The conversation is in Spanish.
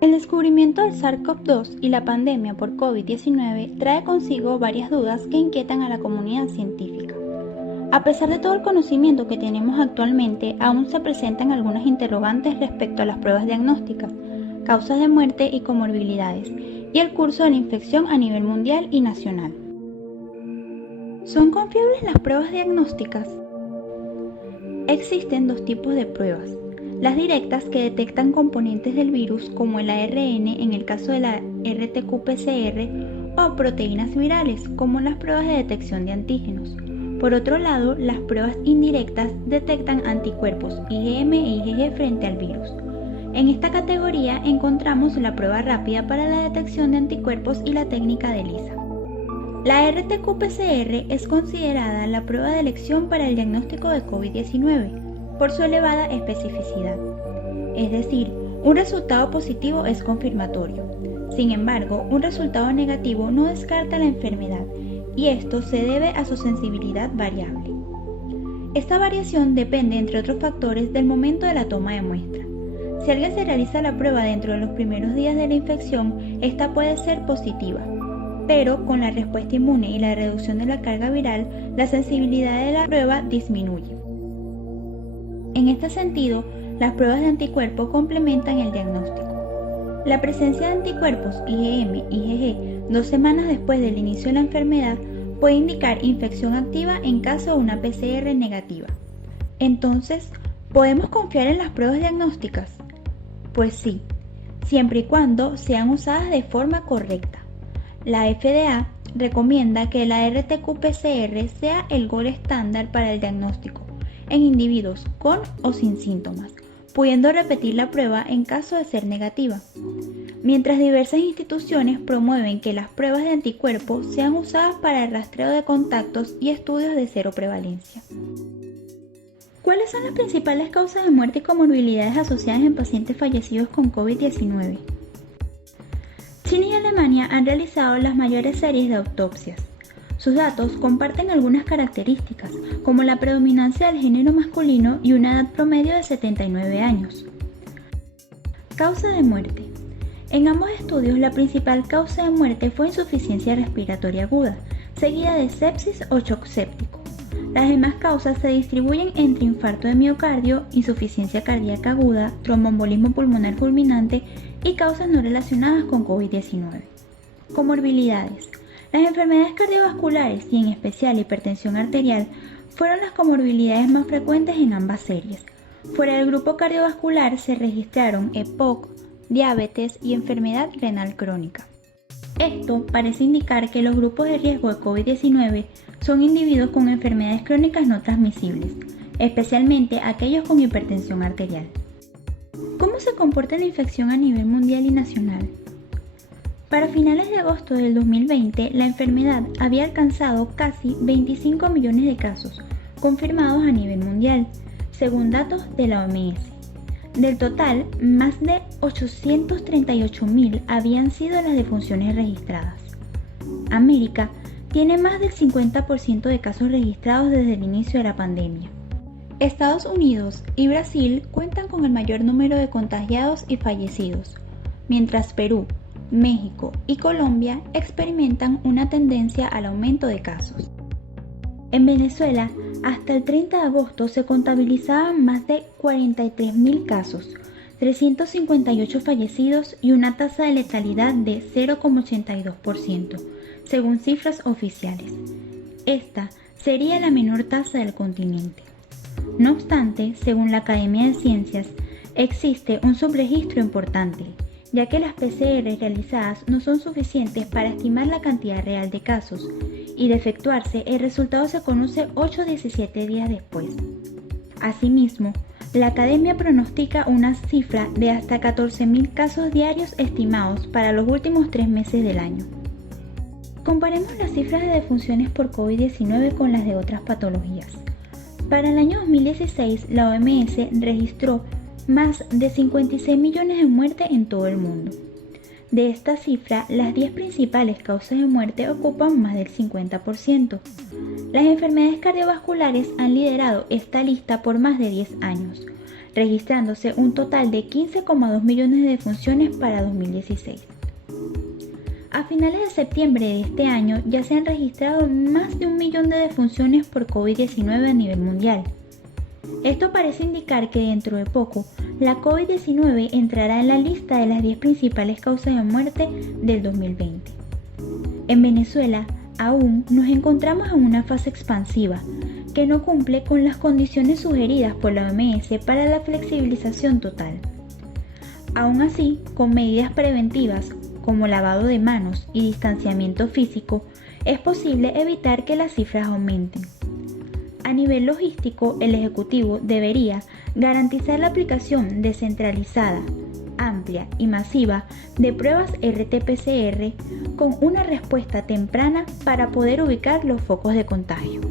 El descubrimiento del SARS-CoV-2 y la pandemia por COVID-19 trae consigo varias dudas que inquietan a la comunidad científica. A pesar de todo el conocimiento que tenemos actualmente, aún se presentan algunas interrogantes respecto a las pruebas diagnósticas, causas de muerte y comorbilidades, y el curso de la infección a nivel mundial y nacional. ¿Son confiables las pruebas diagnósticas? Existen dos tipos de pruebas. Las directas, que detectan componentes del virus como el ARN en el caso de la RT-qPCR, o proteínas virales como las pruebas de detección de antígenos. Por otro lado, las pruebas indirectas detectan anticuerpos IgM e IgG frente al virus. En esta categoría encontramos la prueba rápida para la detección de anticuerpos y la técnica de ELISA. La RT-qPCR es considerada la prueba de elección para el diagnóstico de COVID-19 por su elevada especificidad. Es decir, un resultado positivo es confirmatorio. Sin embargo, un resultado negativo no descarta la enfermedad, y esto se debe a su sensibilidad variable. Esta variación depende, entre otros factores, del momento de la toma de muestra. Si alguien se realiza la prueba dentro de los primeros días de la infección, esta puede ser positiva, pero con la respuesta inmune y la reducción de la carga viral, la sensibilidad de la prueba disminuye. En este sentido, las pruebas de anticuerpos complementan el diagnóstico. La presencia de anticuerpos IgM y IgG 2 semanas después del inicio de la enfermedad puede indicar infección activa en caso de una PCR negativa. Entonces, ¿podemos confiar en las pruebas diagnósticas? Pues sí, siempre y cuando sean usadas de forma correcta. La FDA recomienda que la RT-qPCR sea el gold estándar para el diagnóstico en individuos con o sin síntomas, pudiendo repetir la prueba en caso de ser negativa, mientras diversas instituciones promueven que las pruebas de anticuerpos sean usadas para el rastreo de contactos y estudios de cero prevalencia. ¿Cuáles son las principales causas de muerte y comorbilidades asociadas en pacientes fallecidos con COVID-19? China y Alemania han realizado las mayores series de autopsias. Sus datos comparten algunas características, como la predominancia del género masculino y una edad promedio de 79 años. Causa de muerte. En ambos estudios, la principal causa de muerte fue insuficiencia respiratoria aguda, seguida de sepsis o shock séptico. Las demás causas se distribuyen entre infarto de miocardio, insuficiencia cardíaca aguda, tromboembolismo pulmonar fulminante y causas no relacionadas con COVID-19. Comorbilidades. Las enfermedades cardiovasculares y en especial hipertensión arterial fueron las comorbilidades más frecuentes en ambas series. Fuera del grupo cardiovascular se registraron EPOC, diabetes y enfermedad renal crónica. Esto parece indicar que los grupos de riesgo de COVID-19 son individuos con enfermedades crónicas no transmisibles, especialmente aquellos con hipertensión arterial. ¿Cómo se comporta la infección a nivel mundial y nacional? Para finales de agosto del 2020, la enfermedad había alcanzado casi 25 millones de casos confirmados a nivel mundial, según datos de la OMS. Del total, más de 838.000 habían sido las defunciones registradas. América tiene más del 50% de casos registrados desde el inicio de la pandemia. Estados Unidos y Brasil cuentan con el mayor número de contagiados y fallecidos, mientras Perú, México y Colombia experimentan una tendencia al aumento de casos. En Venezuela, hasta el 30 de agosto se contabilizaban más de 43.000 casos, 358 fallecidos y una tasa de letalidad de 0,82%, según cifras oficiales. Esta sería la menor tasa del continente. No obstante, según la Academia de Ciencias, existe un subregistro importante, ya que las PCR realizadas no son suficientes para estimar la cantidad real de casos, y de efectuarse el resultado se conoce 8 a 17 días después. Asimismo, la Academia pronostica una cifra de hasta 14.000 casos diarios estimados para los últimos 3 meses del año. Comparemos las cifras de defunciones por COVID-19 con las de otras patologías. Para el año 2016, la OMS registró más de 56 millones de muertes en todo el mundo. De esta cifra, las 10 principales causas de muerte ocupan más del 50%. Las enfermedades cardiovasculares han liderado esta lista por más de 10 años. registrándose un total de 15,2 millones de defunciones para 2016. A finales de septiembre de este año ya se han registrado más de 1 millón de defunciones por COVID-19 a nivel mundial. Esto parece indicar que dentro de poco, la COVID-19 entrará en la lista de las 10 principales causas de muerte del 2020. En Venezuela, aún nos encontramos en una fase expansiva, que no cumple con las condiciones sugeridas por la OMS para la flexibilización total. Aún así, con medidas preventivas como lavado de manos y distanciamiento físico, es posible evitar que las cifras aumenten. A nivel logístico, el Ejecutivo debería garantizar la aplicación descentralizada, amplia y masiva de pruebas RT-PCR con una respuesta temprana para poder ubicar los focos de contagio.